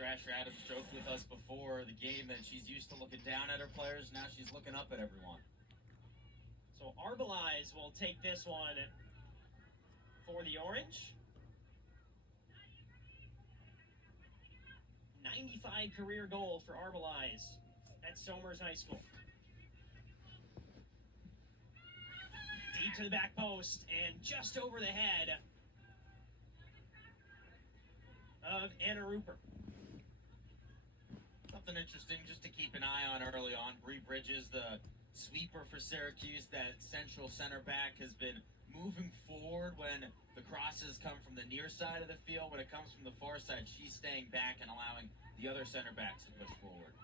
Thrasher Adams joked with us before the game that she's used to looking down at her players. Now she's looking up at everyone. So Arbelize will take this one for the Orange. 95 career goal for Arbelize at Somers High School. Deep to the back post and just over the head of Anna Rupert. Something interesting just to keep an eye on early on. Bree Bridges, the sweeper for Syracuse, that central center back, has been moving forward when the crosses come from the near side of the field. When it comes from the far side, she's staying back and allowing the other center backs to push forward.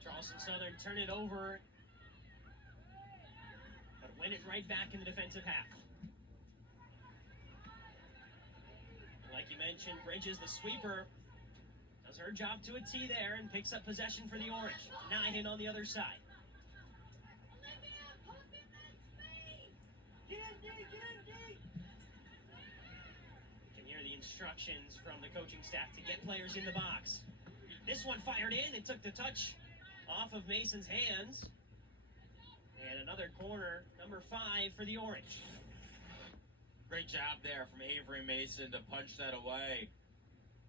Charleston Southern turn it over, but win it right back in the defensive half. Like you mentioned, Bridges, the sweeper, does her job to a T there and picks up possession for the Orange. Nyhan on the other side. You can hear the instructions from the coaching staff to get players in the box. This one fired in. It took the touch off of Mason's hands. And another corner, number 5 for the Orange. Great job there from Avery Mason to punch that away.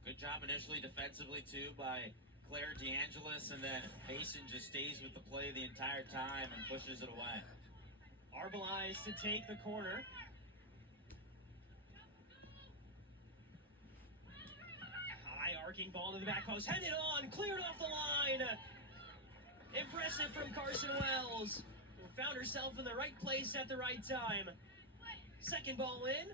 Good job initially defensively, too, by Claire DeAngelis, and then Mason just stays with the play the entire time and pushes it away. Arbelize to take the corner. High arcing ball to the back post. Headed on, cleared off the line. Impressive from Carson Wells, who found herself in the right place at the right time. Second ball in,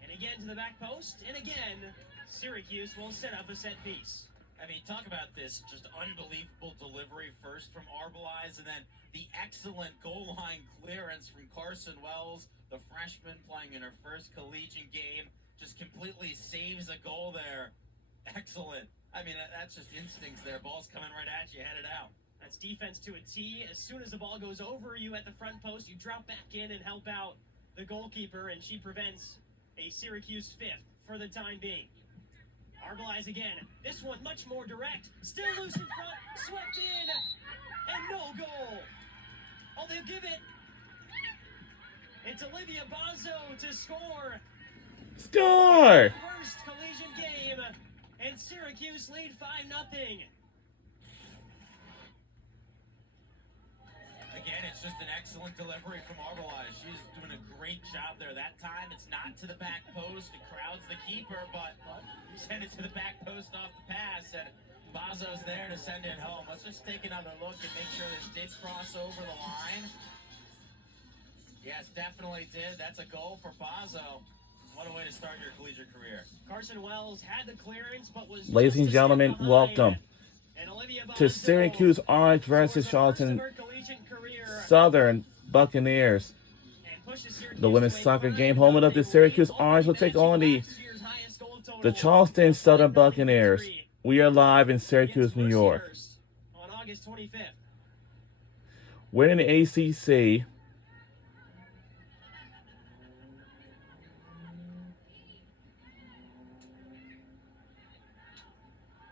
and again to the back post, and again, Syracuse will set up a set piece. I mean, talk about this just unbelievable delivery first from Arbelize, and then the excellent goal line clearance from Carson Wells, the freshman playing in her first collegiate game, just completely saves a goal there. Excellent. I mean, that's just instincts there. Ball's coming right at you, headed out. That's defense to a T. As soon as the ball goes over you at the front post, you drop back in and help out the goalkeeper, and she prevents a Syracuse 5th for the time being. Arbelize again. This one much more direct. Still loose in front. Swept in. And no goal. Oh, they'll give it. It's Olivia Bazzo to score. Score! First collision game. And Syracuse lead 5-0. Again, it's just an excellent delivery from Arbelize. She's doing a great job there. That time, it's not to the back post. It crowds the keeper, but send it to the back post off the pass, and Bazzo's there to send it home. Let's just take another look and make sure this did cross over the line. Yes, definitely did. That's a goal for Bazzo. What a way to start your collegiate career. Carson Wells had the clearance, but was Ladies and gentlemen, welcome to Syracuse Orange versus Charleston Southern Buccaneers. The women's soccer game, home of the Syracuse Orange, will take on the Charleston Southern Buccaneers. We are live in Syracuse, New York. On August 25th. We're in the ACC.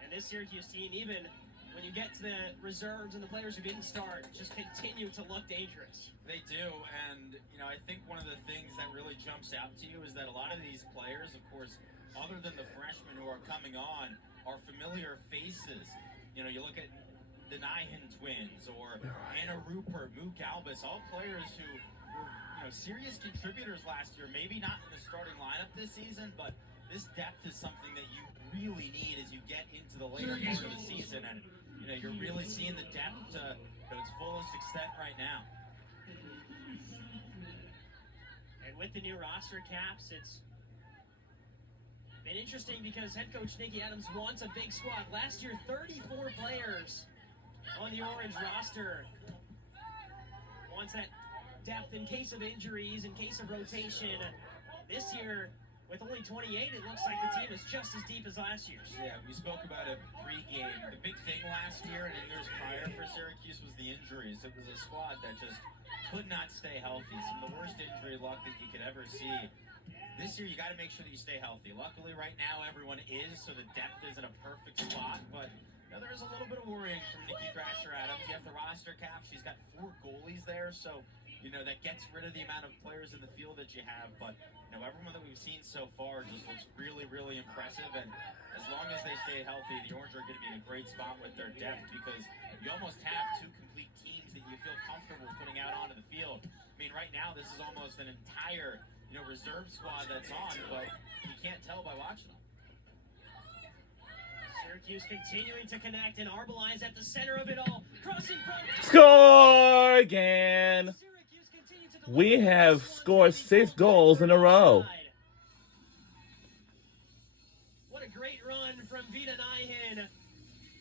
And this Syracuse team, even when you get to the reserves and the players who didn't start, just continue to look dangerous. They do, and I think one of the things that really jumps out to you is that a lot of these players, of course, other than the freshmen who are coming on, are familiar faces. You look at the Nyhan twins or Anna Rupert, Mook Albus, all players who were serious contributors last year. Maybe not in the starting lineup this season, but this depth is something that you really need as you get into the later part of the season, and you're really seeing the depth to its fullest extent right now. And with the new roster caps, it's been interesting because head coach Nikki Adams wants a big squad. Last year, 34 players on the Orange roster. Wants that depth in case of injuries, in case of rotation. This year, With only 28, it looks like the team is just as deep as last year's. Yeah, we spoke about it pre-game. The big thing last year and in years prior for Syracuse was the injuries. It was a squad that just could not stay healthy. Some of the worst injury luck that you could ever see. This year, you got to make sure that you stay healthy. Luckily, right now, everyone is, so the depth is in a perfect spot. But there is a little bit of worrying from Nikki Thrasher-Adams. You have the roster cap. She's got 4 goalies there, so that gets rid of the amount of players in the field that you have. But everyone that we've seen so far just looks really, really impressive. And as long as they stay healthy, the Orange are going to be in a great spot with their depth, because you almost have 2 complete teams that you feel comfortable putting out onto the field. I mean, right now, this is almost an entire reserve squad that's on, but you can't tell by watching them. Syracuse continuing to connect, and Arbelize at the center of it all. Crossing front. Score again. We have scored 6 goals in a row. What a great run from Vita Nyhen.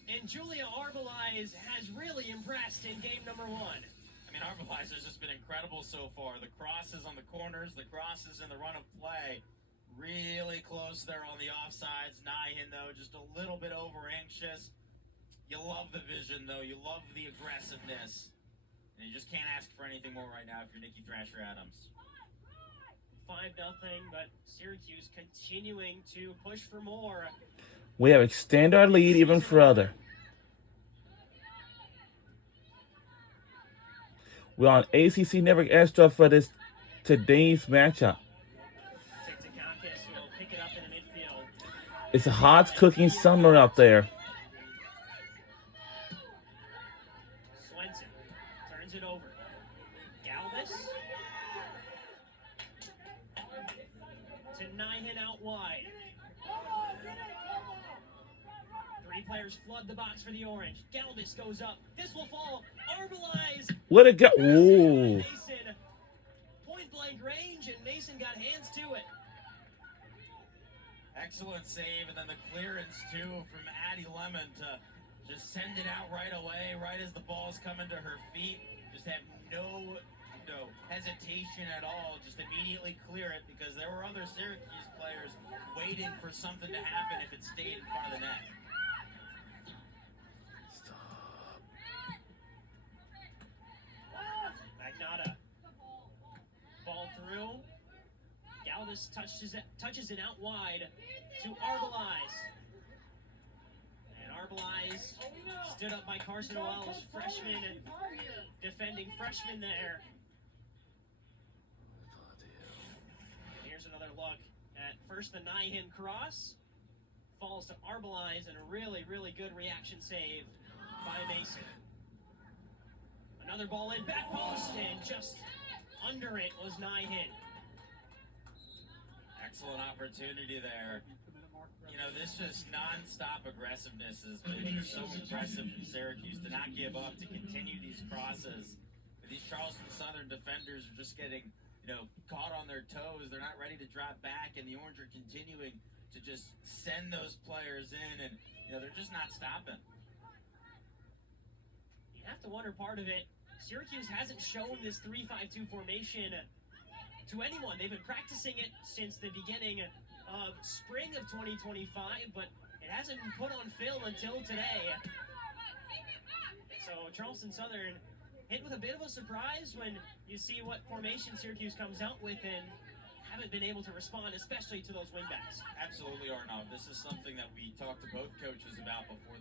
And Julia Arbelize has really impressed in game number 1. I mean, Arbelize has just been incredible so far. The crosses on the corners, the crosses in the run of play. Really close there on the offsides. Nyhen, though, just a little bit over-anxious. You love the vision, though. You love the aggressiveness. And you just can't ask for anything more right now if you're Nikki Thrasher-Adams. 5-0, but Syracuse continuing to push for more. We have extended our lead even further. We're on ACC Network Extra for today's matchup. Will pick it up in the midfield. It's a hot cooking summer out there. Swenson turns it over. Galvis to Nyhen out wide. 3 players flood the box for the Orange. Galvis goes up. This will fall. Arbelize. What a go! Ooh. Mason. Point blank range, and Mason got hands to it. Excellent save, and then the clearance, too, from Addie Lemon to just send it out right away, right as the ball's coming to her feet. Just have no hesitation at all. Just immediately clear it, because there were other Syracuse players waiting for something to happen if it stayed in front of the net. Magnata. Ball through. Galvis touches it out wide to Arbelize. And Arbelize stood up by Carson Wells, freshman, defending freshman there. And here's another look at first the Nyhen cross. Falls to Arbelize, and a really, really good reaction save by Mason. Another ball in, back post, and just under it was Nyhen. Excellent opportunity there. This just non-stop aggressiveness has been so impressive from Syracuse, to not give up, to continue these crosses. These Charleston Southern defenders are just getting, caught on their toes. They're not ready to drop back, and the Orange are continuing to just send those players in, and, they're just not stopping. You have to wonder, part of it, Syracuse hasn't shown this 3-5-2 formation to anyone. They've been practicing it since the beginning of spring of 2025, but it hasn't been put on film until today. So Charleston Southern hit with a bit of a surprise when you see what formation Syracuse comes out with, and haven't been able to respond, especially to those wingbacks. Absolutely, Arnav. This is something that we talked to both coaches about before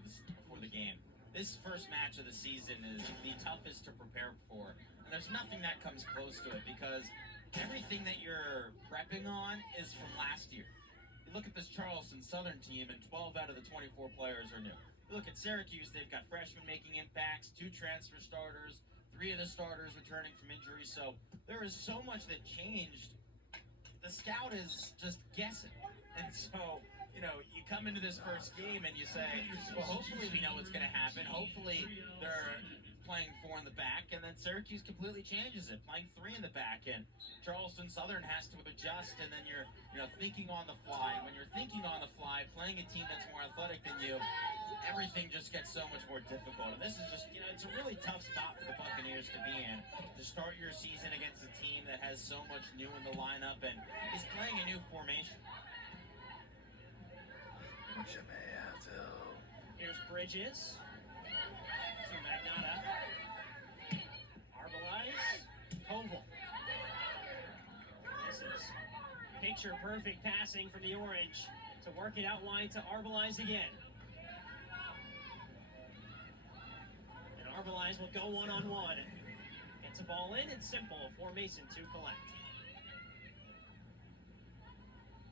the game. This first match of the season is the toughest to prepare for, and there's nothing that comes close to it, because everything that you're prepping on is from last year. You look at this Charleston Southern team, and 12 out of the 24 players are new. You look at Syracuse, they've got freshmen making impacts, 2 transfer starters, 3 of the starters returning from injury, so there is so much that changed. The scout is just guessing, and so, you come into this first game and you say, well, hopefully we know what's going to happen. Hopefully they're playing 4 in the back, and then Syracuse completely changes it, playing 3 in the back, and Charleston Southern has to adjust, and then you're thinking on the fly. And when you're thinking on the fly, playing a team that's more athletic than you, everything just gets so much more difficult. And this is just, it's a really tough spot for the Buccaneers to be in, to start your season against a team that has so much new in the lineup and is playing a new formation. Here's Bridges. To Magnata. Arbelize. Koval. This is picture-perfect passing from the Orange to work it out wide to Arbelize again. And Arbelize will go one-on-one. Gets a ball in, it's simple for Mason to collect.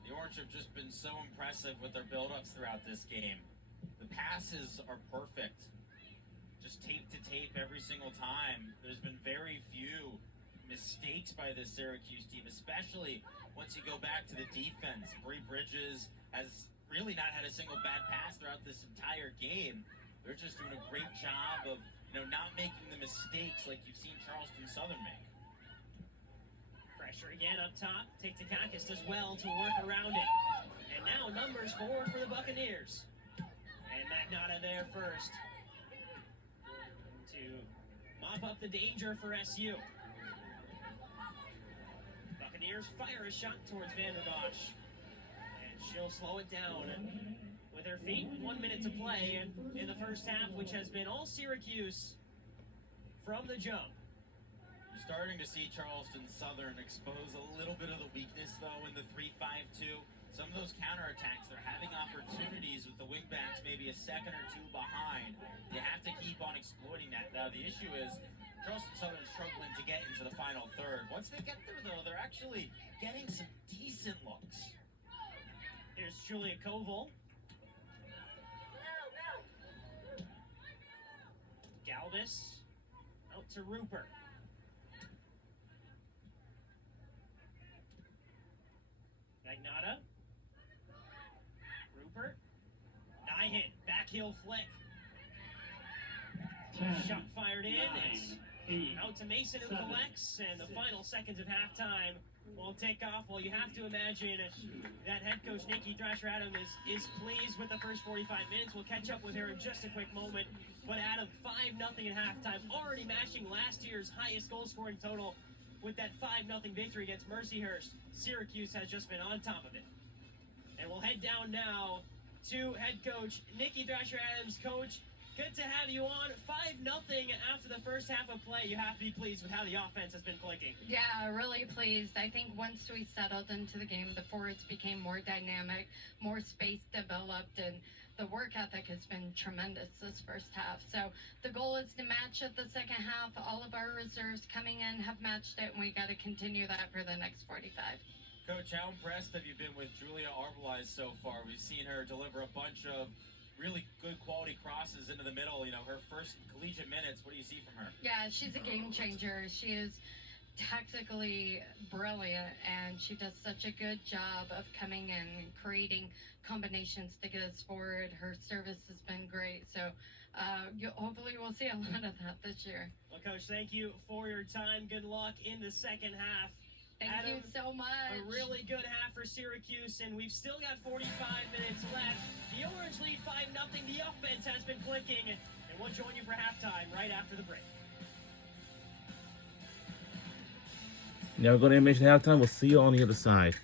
The Orange have just been so impressive with their build-ups throughout this game. The passes are perfect. Just tape to tape every single time. There's been very few mistakes by this Syracuse team, especially once you go back to the defense. Bree Bridges has really not had a single bad pass throughout this entire game. They're just doing a great job of, not making the mistakes like you've seen Charleston Southern make. Pressure again up top. Tiktakakis does well to work around it. And now numbers forward for the Buccaneers. And Magnata there first to mop up the danger for SU. Buccaneers fire a shot towards Vanderbosch. And she'll slow it down with her feet. 1 minute to play in the first half, which has been all Syracuse from the jump. You're starting to see Charleston Southern expose a little bit of the weakness, though, in the 3-5-2. Some of those counterattacks, they're having opportunities with the wingbacks maybe a second or two behind. They have to keep on exploiting that. Now, the issue is Charleston Southern struggling to get into the final third. Once they get there, though, they're actually getting some decent looks. Here's Julia Koval. Galvis out to Rupert. Magnata. Rupert. Nyhan. Back heel flick. Shot fired in. It's out to Mason who collects. And the final seconds of halftime will take off. Well, you have to imagine that head coach Nikki Thrasher-Adams is pleased with the first 45 minutes. We'll catch up with her in just a quick moment. But Adam, 5-0 at halftime, already matching last year's highest goal-scoring total with that 5-0 victory against Mercyhurst. Syracuse has just been on top of it. And we'll head down now to head coach Nikki Thrasher-Adams. Coach, good to have you on. 5-0 after the first half of play. You have to be pleased with how the offense has been clicking. Yeah, really pleased. I think once we settled into the game, the forwards became more dynamic, more space developed, and the work ethic has been tremendous this first half. So the goal is to match it the second half. All of our reserves coming in have matched it, and we got to continue that for the next 45. Coach, how impressed have you been with Julia Arbelize so far? We've seen her deliver a bunch of really good quality crosses into the middle. Her first collegiate minutes, what do you see from her? Yeah, she's a game changer. She is tactically brilliant, and she does such a good job of coming in and creating combinations to get us forward. Her service has been great, so hopefully we'll see a lot of that this year. Well, Coach, thank you for your time. Good luck in the second half. Thank Adam, you so much. A really good half for Syracuse, and we've still got 45 minutes left. The Orange lead 5-0. The offense has been clicking, and we'll join you for halftime right after the break. Now we're going to animation halftime. We'll see you on the other side.